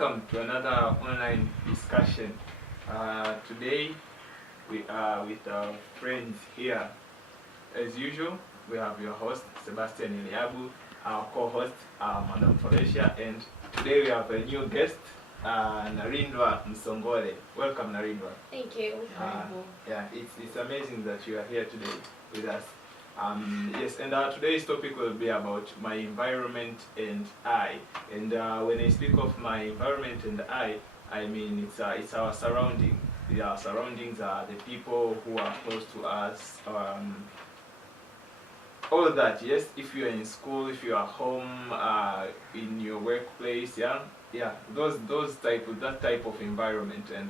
welcome to another online discussion. Today we are with our friends here. As usual, we have your host, Sebastian ELIABU, our co-host, Madam FALECIA, and today we have a new guest, NARINDWA MSONGOLE. Welcome, NARINDWA. Thank you. Yeah, it's amazing that you are here today with us. Yes, and today's topic will be about my environment and I. And when I speak of my environment and I mean it's our surrounding. Our surroundings are the people who are close to us. All that, yes. If you are in school, if you are home, in your workplace, yeah, that type of environment, and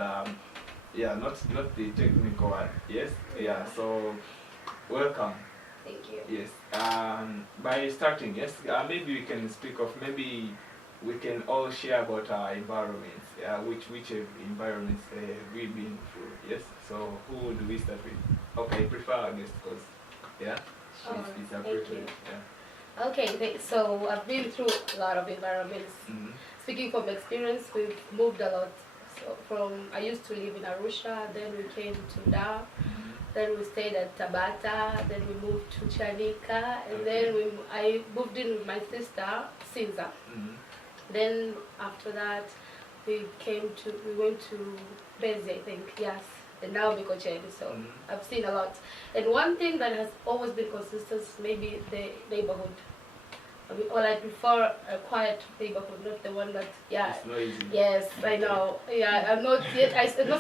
yeah, not the technical one, yes, yeah. So, welcome. Thank you. Yes. By starting, yes, maybe we can speak of, maybe we can all share about our environments. Which environments we've been through. Yes. So who do we start with? Okay, I prefer our guest because, yeah, it's appropriate. Yeah. Okay, so I've been through a lot of environments. Speaking from experience, we've moved a lot. So I used to live in Arusha, then we came to Dar. Then we stayed at Tabata, then we moved to Chanika, and then I moved in with my sister, Sinza. Then after that, we went to Bezi, I think, yes, and now Mikocheni, so I've seen a lot. And one thing that has always been consistent is maybe the neighborhood. Well, I prefer a quiet neighborhood, not the one that, yeah. It's noisy. Yes, I know. Yeah, I'm not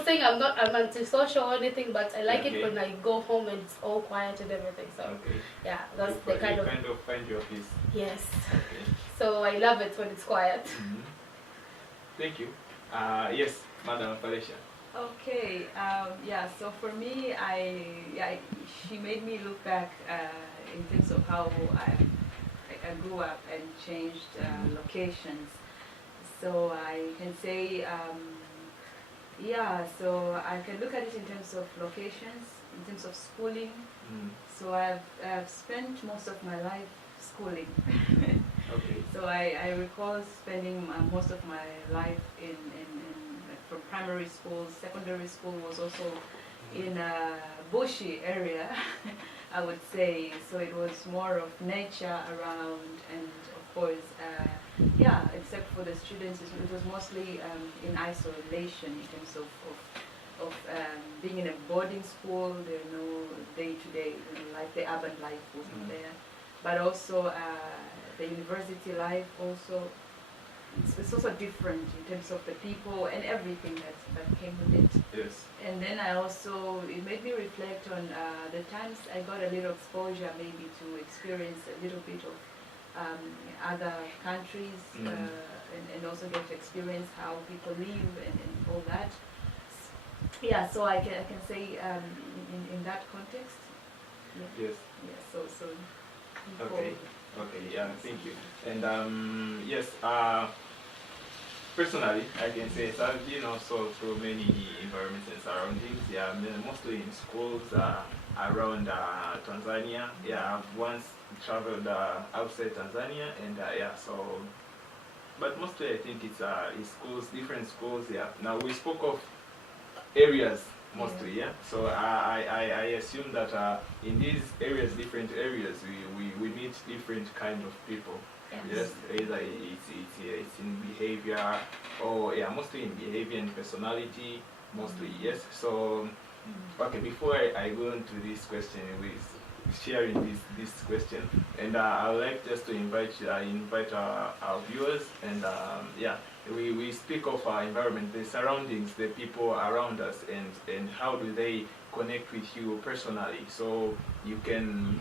saying I'm antisocial or anything, but I like it when I go home and it's all quiet and everything. So, yeah, that's the kind of find your peace. Yes. Okay. So I love it when it's quiet. Thank you. Yes, Madam FALECIA. Okay. Yeah. So for me, she made me look back in terms of how I grew up and changed locations. So I can say, yeah, so I can look at it in terms of locations, in terms of schooling. So I've spent most of my life schooling. Okay. So I recall spending most of my life in from primary school. Secondary school was also in a bushy area. I would say, so it was more of nature around, and of course, yeah, except for the students, it was mostly in isolation in terms of being in a boarding school. There are no day-to-day, like the urban life wasn't there, but also the university life also. It's also different in terms of the people and everything that came with it. Yes. And then it made me reflect on the times I got a little exposure maybe to experience a little bit of other countries and also get to experience how people live and all that. Yeah, so I can say in that context. Yeah. Yes. Yeah, so Okay. Okay, yeah, thank you. And yes, personally, I can say so I've been also through many environments and surroundings. Yeah, mostly in schools around Tanzania. Yeah, I've once traveled outside Tanzania, and yeah, so. But mostly, I think it's schools, different schools. Yeah. Now we spoke of areas. Mostly, yeah. So I assume that in these areas, different areas, we meet different kind of people. Yes. Either it's in behavior, or yeah, mostly in behavior and personality, mostly. Yes. So okay, before I go into this question with sharing this question, and I would like just to invite our viewers, and yeah. We speak of our environment, the surroundings, the people around us, and how do they connect with you personally. So you can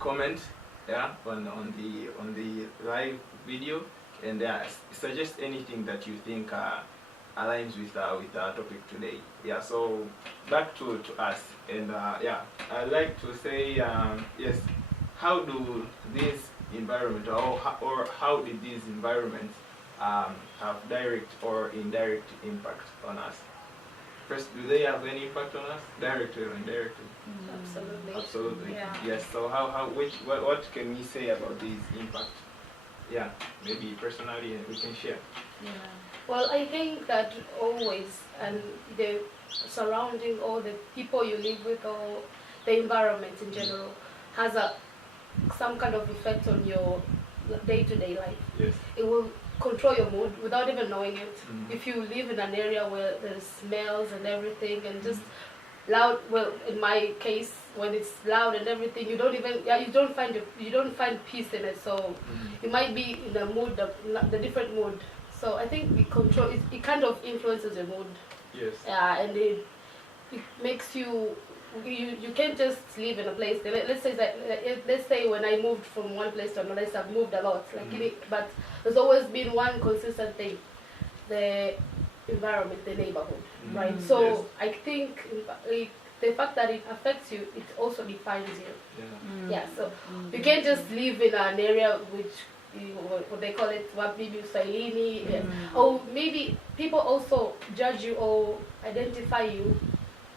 comment, yeah, on the live video, and suggest anything that you think aligns with our topic today. Yeah. So back to us, and yeah, I'd like to say yes. How do these environment, or how did these environments have direct or indirect impact on us? First, do they have any impact on us, directly or indirectly? Absolutely. Absolutely. Yeah. Yes. So what can we say about these impact? yeah, maybe personally we can share. Yeah. Well, I think that always, and the surrounding or the people you live with or the environment in general has some kind of effect on your day-to-day life. Yes. It will control your mood without even knowing it. Mm. If you live in an area where there's smells and everything and just loud, well, in my case, when it's loud and everything, you don't even, you don't find peace in it. So you might be in a mood, the different mood. So I think it kind of influences your mood. Yes. Yeah, and it makes you can't just live in a place. Let's say when I moved from one place to another, I've moved a lot, but there's always been one consistent thing: the environment, the neighborhood, right? So yes. I think the fact that it affects you, it also defines you. Yeah. Yeah. So you can't just live in an area which what they call it, maybe Swahilini, or maybe people also judge you or identify you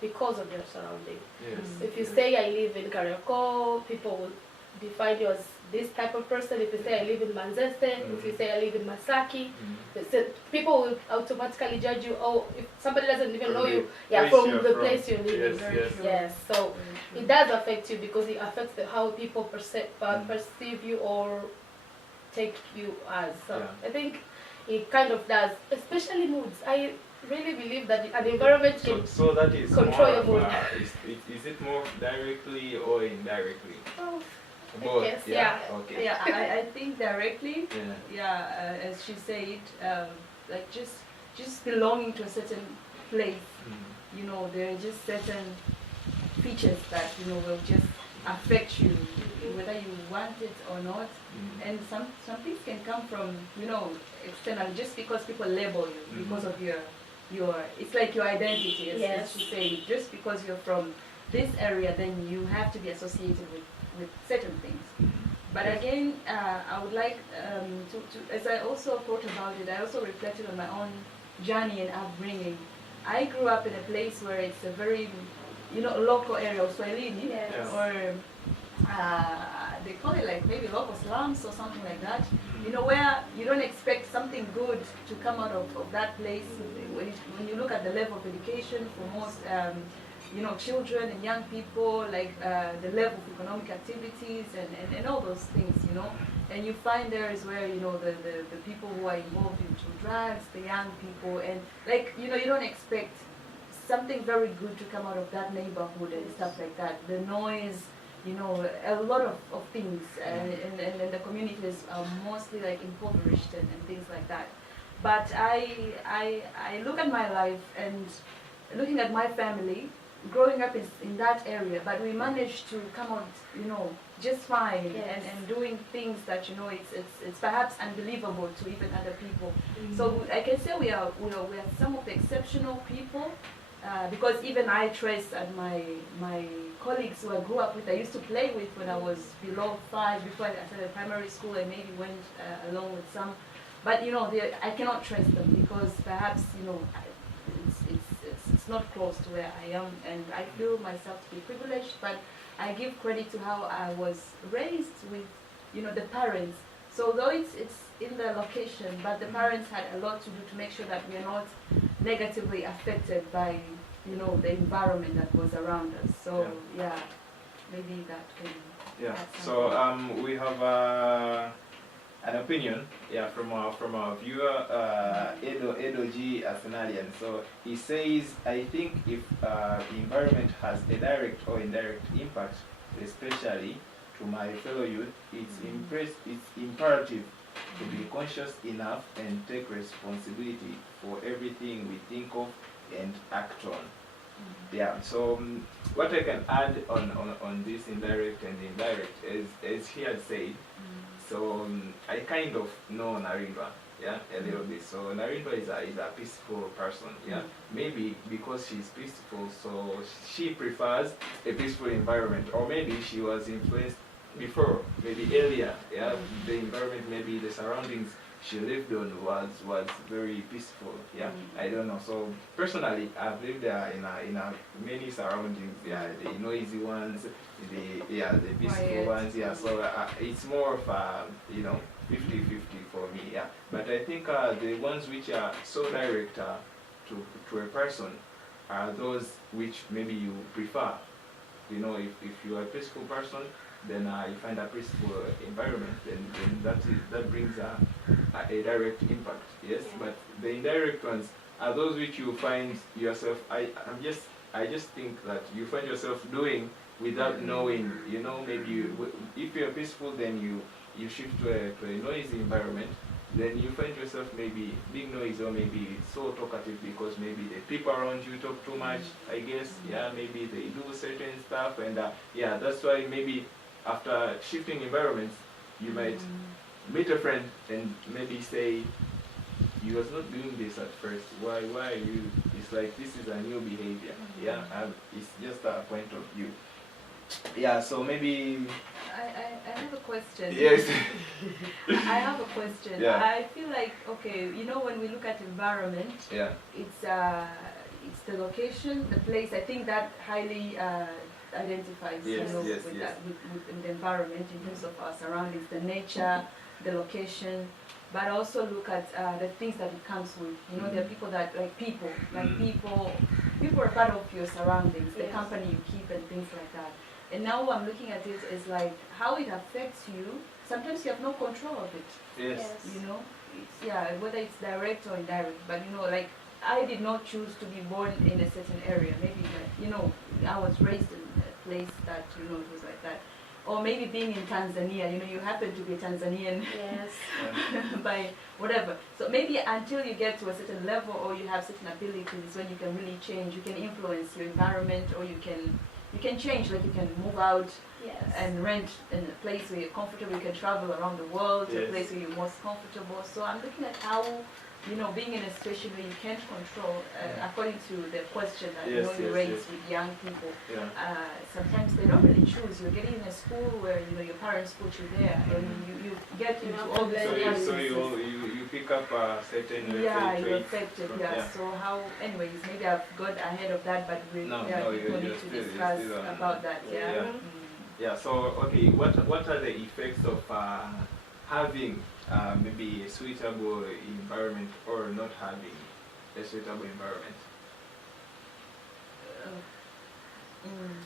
because of your surrounding. Yes. If you say I live in Kariakoo, people will define you as this type of person. If you say I live in Manzese, if you say I live in Massackky, people will automatically judge you. Oh, if somebody doesn't even know you, from the place you live in. Yes. Yes. So it does affect you because it affects how people perceive you or take you as. So I think it kind of does, especially moods. I really believe that an environment can so that is control more your mood. Is it more directly or indirectly? Oh, Both. yes, Yeah. yeah. Okay. Yeah, I think directly. Yeah. As she said, like just belonging to a certain place. You know, there are just certain features that will just affect you, whether you want it or not. And some things can come from external, just because people label you because of your it's like your identity. As you say, just because you're from this area, then you have to be associated with certain things. But again, I would like to, as I also thought about it, I also reflected on my own journey in upbringing. I grew up in a place where it's a very local area of Swahilini, or they call it like maybe local slums or something like that, where you don't expect something good to come out of that place. When you look at the level of education for most children and young people, like the level of economic activities and all those things, and you find there is where the people who are involved into drugs, the young people, and you don't expect something very good to come out of that neighborhood and stuff like that. The noise, a lot of things, and the communities are mostly like impoverished and things like that. But I look at my life and looking at my family, growing up in that area, but we managed to come out, just fine, and doing things that it's perhaps unbelievable to even other people. So I can say we are some of the exceptional people. Because even I trace at my colleagues who I grew up with, I used to play with when I was below 5, before I started primary school. I maybe went along with some, but I cannot trace them because perhaps it's not close to where I am, and I feel myself to be privileged. But I give credit to how I was raised with the parents. So though it's in the location, but the parents had a lot to do to make sure that we are not negatively affected by the environment that was around us. So maybe that can. Yeah. So we have an opinion, from our viewer, Edo G Arsenalian. So he says, I think if the environment has a direct or indirect impact, especially to my fellow youth, it's imperative to be conscious enough and take responsibility for everything we think of and act on. Yeah, so what I can add on this indirect and indirect is, as he had said, so I kind of know Narindwa, a little bit. So Narindwa is a peaceful person, Maybe because she's peaceful, so she prefers a peaceful environment, or maybe she was influenced before, maybe earlier, the environment, maybe the surroundings she lived on was very peaceful, I don't know. So personally, I've lived there in a many surroundings, the noisy ones, the peaceful ones, so it's more of a 50-50 for me, yeah. But I think the ones which are so direct to a person are those which maybe you prefer. You know, if you are a peaceful person, then you find a peaceful environment, then that brings a direct impact, yes. Yeah. But the indirect ones are those which you find yourself. I just think that you find yourself doing without knowing. You know, maybe if you're peaceful, then you shift to a noisy environment. Then you find yourself maybe being noisy, or maybe so talkative because maybe the people around you talk too much, I guess. Yeah, maybe they do certain stuff, and yeah, that's why maybe after shifting environments, you might meet a friend and maybe say, you was not doing this at first. Why are you? It's like this is a new behavior. Yeah, it's just a point of view. Yeah, so maybe. I have a question. Yes. I have a question. Yeah. I feel like, okay, you know, when we look at environment, Yeah. it's the location, the place. I think that highly identifies, Yes, you know, yes, with yes. that, with the environment in terms of our surroundings, the nature, the location. But also look at the things that it comes with. You know, there are people that people are part of your surroundings, the Yes. company you keep, and things like that. And now I'm looking at it as like how it affects you. Sometimes you have no control of it. Yes. You know, it's, whether it's direct or indirect. But you know, like I did not choose to be born in a certain area. Maybe like, you know, I was raised in a place that, you know, it was like that. Or maybe being in Tanzania, you know, you happen to be Tanzanian. Yes. By whatever. So maybe until you get to a certain level or you have certain abilities, when you can really change. You can influence your environment, or you can change, like you can move out Yes. and rent in a place where you're comfortable. You can travel around the world to a Yes. place where you're most comfortable. So I'm looking at how, you know, being in a situation where you can't control, according to the question that you Yes, know you yes, raise yes. with young people. Yeah. Sometimes they don't really choose. You're getting in a school where, you know, your parents put you there, and you get You into have all to these learn So experiences. you pick up certain Yeah, you're traits. affected. from- Yeah. So how? Anyways, maybe I've got ahead of that, but we No, yeah, no, people you're need to still- you're discuss still on- about that. Yeah. Yeah. Yeah. So okay, what are the effects of having maybe a suitable environment or not having a suitable environment?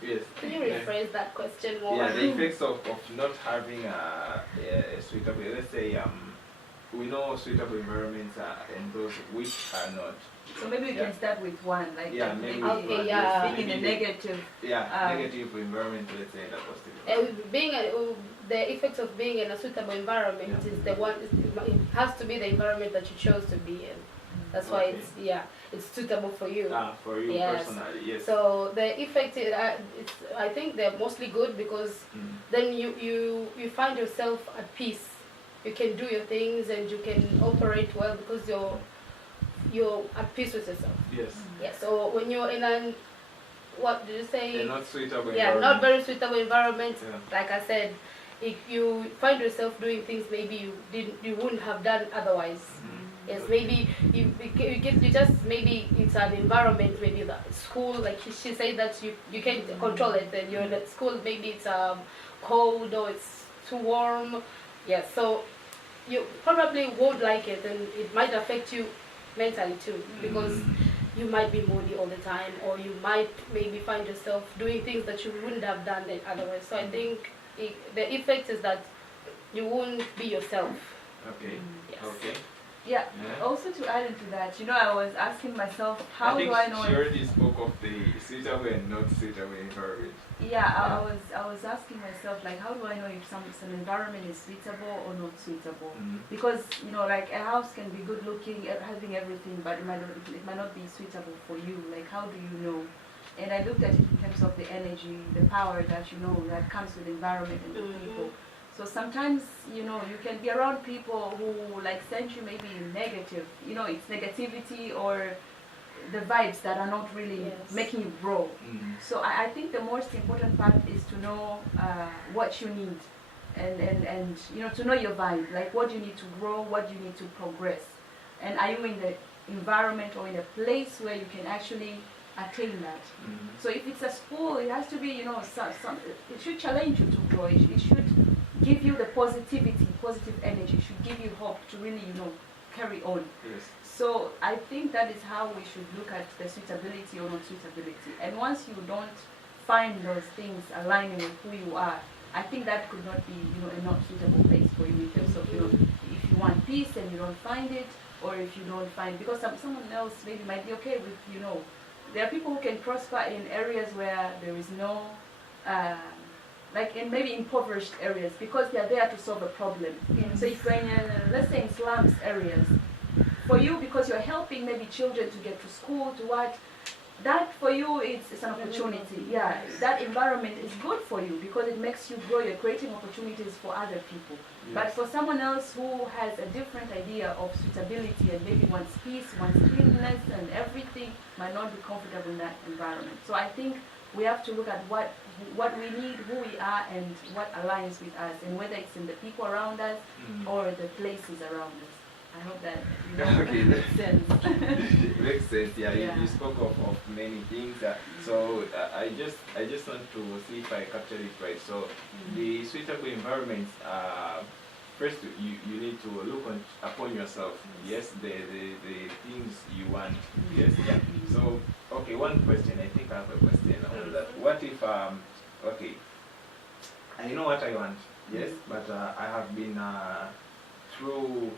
Yes. Can you rephrase that question more? Yeah, the effects of not having a suitable, let's say, we know suitable environments and those which are not. So maybe we Yeah. can start with one, like Yeah, maybe maybe Okay, one, yeah. yes, being in a maybe negative. negative environment, let's say that was The effects of being in a suitable environment Yeah. is the one. It has to be the environment that you chose to be in. That's why Okay. it's suitable for you. for you Yes. personally, yes. So the effect, I think they're mostly good because then you find yourself at peace. You can do your things and you can operate well because you're at peace with yourself. Yes. Yeah. So when you're in an, what did you say? A not suitable Yeah, environment. not very suitable environment. Yeah. Like I said, if you find yourself doing things maybe you wouldn't have done otherwise. Yes, maybe you just maybe it's an environment, maybe the school, like she said that you can't control it. Then you're in at school, maybe it's cold or it's too warm. Yeah, so you probably won't like it, and it might affect you mentally too, because you might be moody all the time, or you might maybe find yourself doing things that you wouldn't have done otherwise. So I think the effect is that you won't be yourself. Okay. Yes. Okay. Yeah. Yeah. Also to add into that, you know, I was asking myself, how think do I know? she already spoke of the suitable and not suitable environment. Yeah, I was asking myself, like, how do I know if some environment is suitable or not suitable? Because, you know, like a house can be good looking, having everything, but it might not be suitable for you. Like, how do you know? And I looked at it in terms of the energy, the power that, you know, that comes with the environment and the people. So sometimes, you know, you can be around people who like send you maybe negative, you know, it's negativity or the vibes that are not really making you grow. So I think the most important part is to know what you need and you know, to know your vibe, like what you need to grow, what you need to progress. And are you in the environment or in a place where you can actually attain that? So if it's a school, it has to be, you know, it should challenge you to grow. It should give you the positivity, positive energy, should give you hope to really, carry on. Yes. So I think that is how we should look at the suitability or not suitability. And once you don't find those things aligning with who you are, I think that could not be, a not suitable place for you in terms of, if you want peace and you don't find it, or if you don't find, because someone else maybe might be okay with, there are people who can prosper in areas where there is no, like in maybe impoverished areas, because they are there to solve a problem. So if you're in, let's say in slums areas, for you, because you're helping maybe children to get to school, to what, that for you it's an opportunity. Yeah, that environment is good for you because it makes you grow. You're creating opportunities for other people. Yes. But for someone else who has a different idea of suitability and maybe wants peace, wants cleanliness and everything, might not be comfortable in that environment. So I think we have to look at what we need, who we are, and what aligns with us, and whether it's in the people around us or the places around us. I hope that okay, makes sense. Makes sense. Yeah, you spoke of many things. So I just want to see if I captured it right. So the suitable environments. First, you need to look upon yourself. Yes, the things you want. Yes. Yeah. So okay, one question. I think I have a question on that. What if okay, I know what I want. Yes, but I have been through.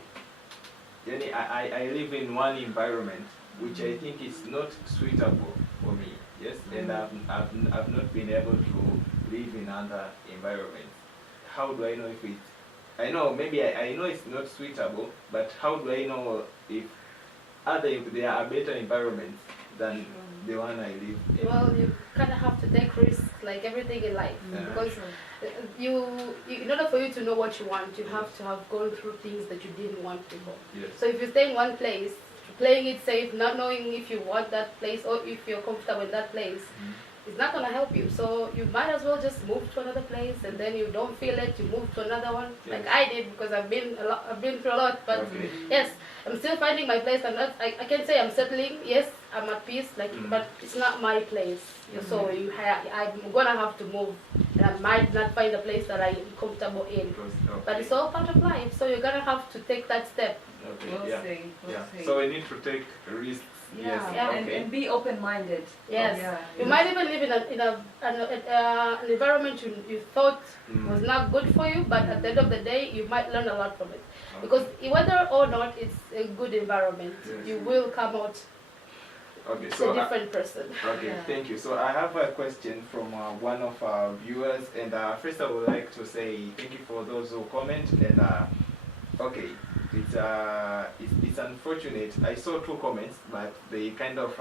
I live in one environment which I think is not suitable for me, yes, and I've not been able to live in other environments. How do I know if it's, I know maybe I know it's not suitable, but how do I know if there are better environments than the one I live in? Well, you kind of have to take risks like everything in life, because in order for you to know what you want, you have to have gone through things that you didn't want before. Yes. So if you stay in one place, playing it safe, not knowing if you want that place or if you're comfortable in that place, it's not going to help you. So you might as well just move to another place, and then you don't feel it, you move to another one. Yes. Like I did, because I've been through a lot. But yes, I'm still finding my place. I can say I'm settling. Yes, I'm at peace. But it's not my place. So I'm gonna have to move, and I might not find a place that I'm comfortable in. But it's all part of life. So you're gonna have to take that step. Okay. So we need to take risks. And be open-minded. Yes. You might even live in an environment you thought was not good for you, but at the end of the day, you might learn a lot from it. Because whether or not it's a good environment, you will come out a different person. Okay, thank you. So I have a question from one of our viewers, and first I would like to say thank you for those who comment. And okay. It's unfortunate. I saw two comments, but they kind of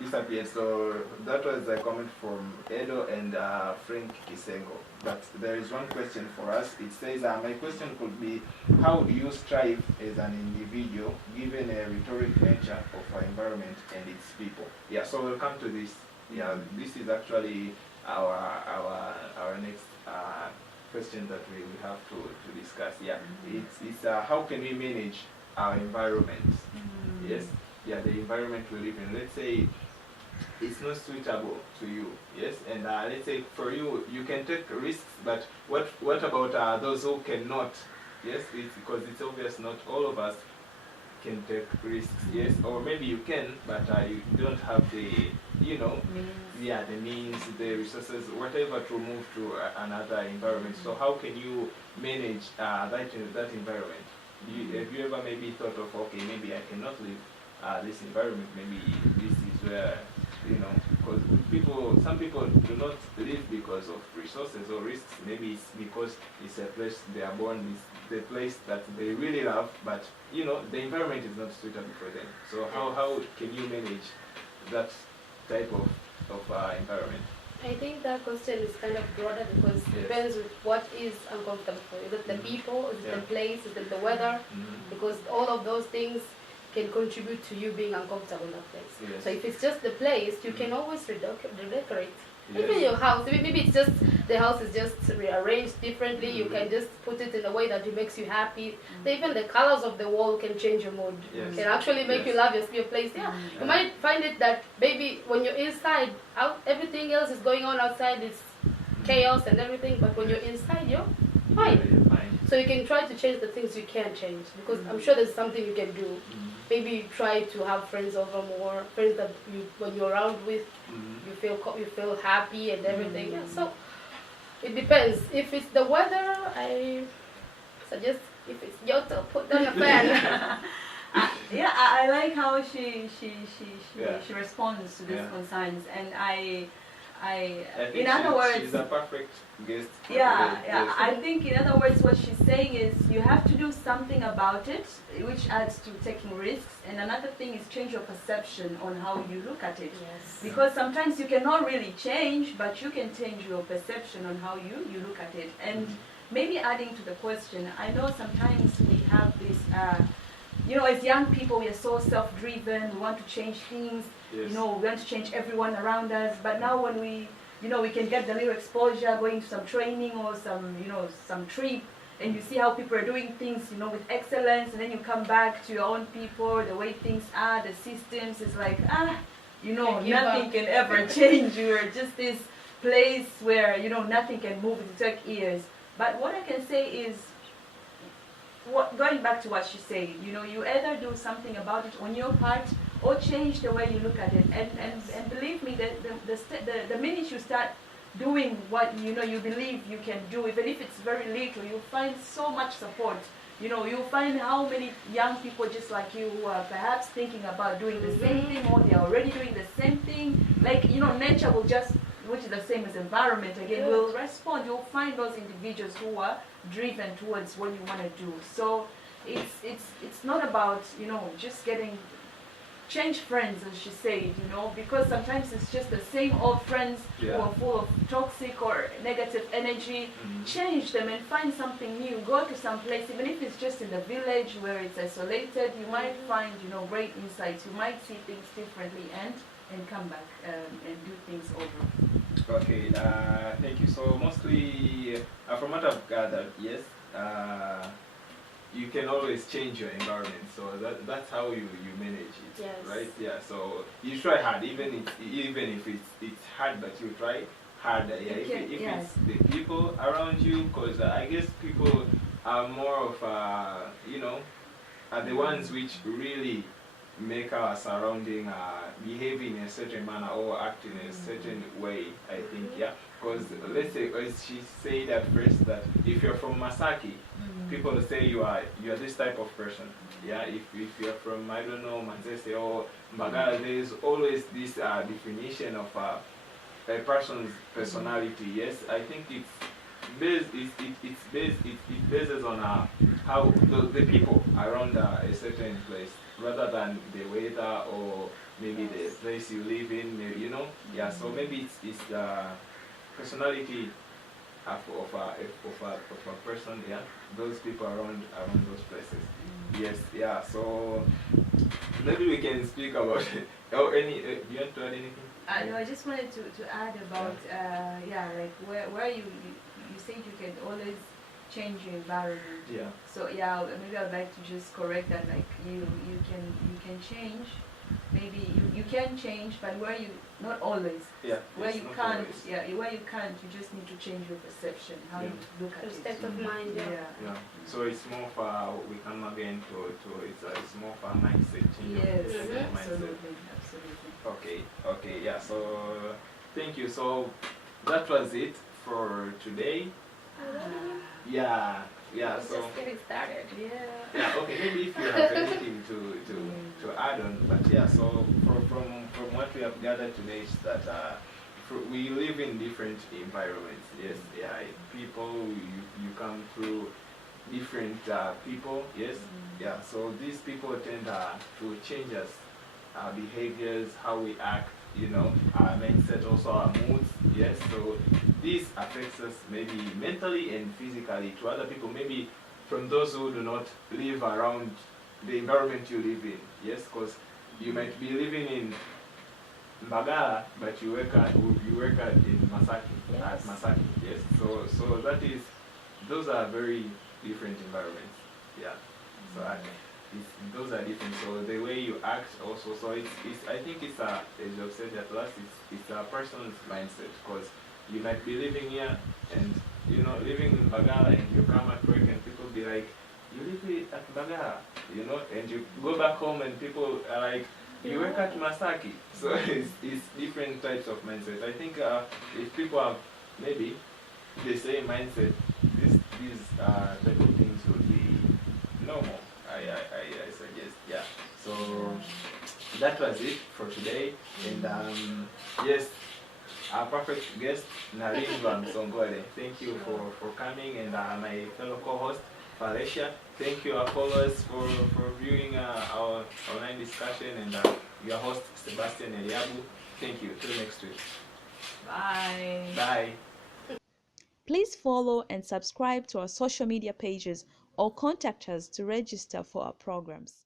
disappeared. So that was a comment from Edo and Frank Kisengo. But there is one question for us. It says, my question could be, how do you strive as an individual given a rhetoric nature of our environment and its people? Yeah, so we'll come to this. Yeah, this is actually our next question that we have to discuss. Yeah, it's how can we manage our environment? Yes, the environment we live in. Let's say it's not suitable to you. Yes, and let's say for you, you can take risks, but what about those who cannot? Yes, it's because it's obvious not all of us can take risks. Yes, or maybe you can, but you don't have the the means, the resources, whatever, to move to another environment. So how can you manage that environment? Have you ever maybe thought of, okay, maybe I cannot leave this environment, maybe this is where, because some people do not live because of resources or risks. Maybe it's because it's a place they are born, it's the place that they really love, but the environment is not suitable for them. So how can you manage that type of environment? I think that question is kind of broader, because it depends with what is uncomfortable for you. Is it the people? Is it the place? Is it the weather? Because all of those things can contribute to you being uncomfortable in that place. So if it's just the place, you can always redecorate. Even your house, maybe it's just the house is just rearranged differently. You can just put it in a way that it makes you happy. Even the colors of the wall can change your mood. Can actually make you love your place. You might find it that maybe when you're inside, everything else is going on outside. It's chaos and everything. But when you're inside, fine. Fine. So you can try to change the things you can change, because I'm sure there's something you can do. Maybe try to have friends over more, friends that you, when you're around with, you feel happy and everything. Yeah, so it depends. If it's the weather, I suggest, if it's Yoto, put down a fan. Yeah, I like how she Yeah. responds to these Yeah. concerns, and I think in other words, she's a perfect guest. For yeah, today. yeah. Yes. I think in other words, what she's saying is you have to do something about it, which adds to taking risks. And another thing is change your perception on how you look at it. Yes. Because sometimes you cannot really change, but you can change your perception on how you look at it. And maybe adding to the question, I know sometimes we have this, you know, as young people, we are so self-driven, we want to change things, Yes. you know, we want to change everyone around us. But now when we, you know, we can get the little exposure, going to some training or some, you know, some trip, and you see how people are doing things, you know, with excellence, and then you come back to your own people, the way things are, the systems, is like, you know, Give nothing up. can ever change. You are just this place where, you know, nothing can move with its ears. But what I can say is, going back to what she said, you know, you either do something about it on your part or change the way you look at it. And believe me, the minute you start doing what, you know, you believe you can do, even if it's very little, you'll find so much support. You know, you'll find how many young people just like you who are perhaps thinking about doing the same thing, or they're already doing the same thing. Like, you know, nature will just, which is the same as environment, again, will respond. You'll find those individuals who are driven towards what you want to do. So it's not about, you know, just change friends, as she said, you know, because sometimes it's just the same old friends who are full of toxic or negative energy. Change them and find something new. Go to some place, even if it's just in the village where it's isolated, you might find, you know, great insights. You might see things differently and come back and do things over. Okay, thank you. So mostly, from what I've gathered, yes, you can always change your environment. So that's how you manage it, Yes. right? Yeah. So you try hard, even if it's hard, but you try harder. Yeah. If it's the people around you, because I guess people are more of you know, are the ones which really make our surrounding behave in a certain manner or act in a certain way, I think, yeah. Because let's say, as she said at first, that if you're from Massackky, people say you are this type of person, yeah. If you're from, I don't know, Manzese or Mbagala, there's always this definition of a person's personality. Yes, I think it bases on how the people around a certain place, rather than the weather or maybe the place you live in, maybe, you know, yeah. So maybe it's the personality of a person, yeah. Those people around those places. Yes, yeah. So maybe we can speak about do you want to add anything? No, I just wanted to add about like where you said you can always change your environment. Yeah. So yeah, maybe I'd like to just correct that. Like you can change. Maybe you can change, but where you not always. Yeah. Where yes, you not can't. always. Yeah. Where you can't, you just need to change your perception, how you look at Your it. state of mind, yeah. Yeah. So it's more for we come again to it's more for mindset change. Yes, Mindset. absolutely. Okay, yeah. So thank you. So that was it for today. Yeah. So Just getting started. Yeah. okay. Maybe if you have anything to add on, but yeah. So from what we have gathered today is that we live in different environments. Yes. Yeah. People you come through different people. Yes. Yeah. So these people tend to change us. Our behaviors, how we act, you know, our mindset, also our moods, yes. So this affects us maybe mentally and physically to other people, maybe from those who do not live around the environment you live in, yes, because you might be living in Mbagala, but you work in Massackky, at Massackky, yes. So those are very different environments, yeah. So those are different. So the way you act also. So I think it's as you've said at last, it's a person's mindset, because you might be living here and you know, living in Bagala and you come at work and people be like, you live at Bagala, you know, and you go back home and people are like, you work at Massackky. So it's different types of mindset. I think if people have maybe the same mindset, these type of things would be normal. I suggest, yeah. So that was it for today, and yes, our perfect guest, NARINDWA MSONGOLE. Thank you for coming, and my fellow co-host, FALECIA. Thank you, our followers, for viewing our online discussion, and your host, SEBASTIAN ELIABU. Thank you. Till next week. Bye. Bye. Please follow and subscribe to our social media pages or contact us to register for our programs.